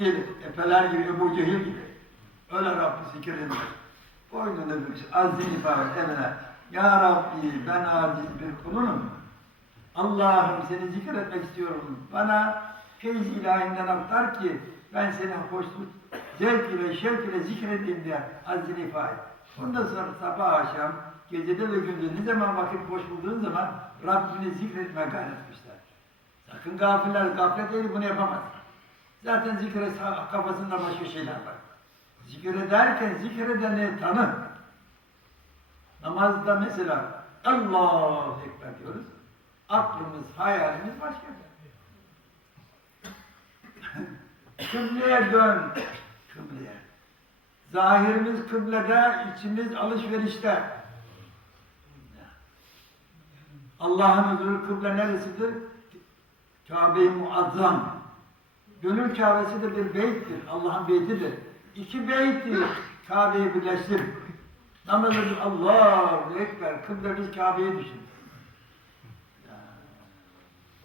değil. Efeler gibi, Ebu Cehil gibi. Öyle Rabbi zikredilir. Boynunu bükmüş, aziz ifade emine. Ya Rabbi ben aciz bir kulunum. Allah'ım seni zikretmek istiyorum. Bana feyz ilahinden aktar ki ben seni hoşnut, zevk ile, şevk ile zikredeyim diye aziz ifade. Ondan sonra sabah akşam, gecede ve gündüz ne zaman vakit boş bulduğun zaman Rabbini zikretmeye gayret etmişler. Sakın gafiller, gaflet eli bunu yapamaz. Zaten zikre kafasında başka şeyler var. Zikrederken zikredeni tanı. Namazda mesela Allahu Ekber diyoruz. Aklımız, hayalimiz başka bir. Kıbleye dön. Kıbleye. Zahirimiz kıblede, içimiz alışverişte. Allah'ın huzuru kıble neresidir? Kabe-i Muazzam. Gönül Kabe'si de bir beyttir. Allah'ın beytidir. İki beyti Kabe'yi birleştir. Namazımız Allahu Ekber. Kıblemiz Kabe'ye düşün.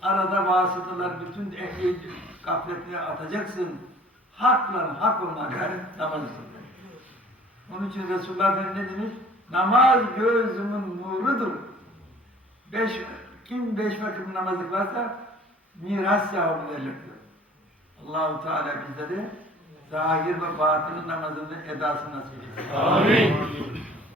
Arada vasıtalar bütün ehli gafletine atacaksın. Hakla hak olmak namaz için. Onun için Resulullah Efendimiz ne demiş? Namaz gözümün nurudur. Beş, kim beş vakit namaz kılarsa miras verilir diyor. Allahu Teala bizleri zahir ve batının namazının edasını nasip etsin. Amin.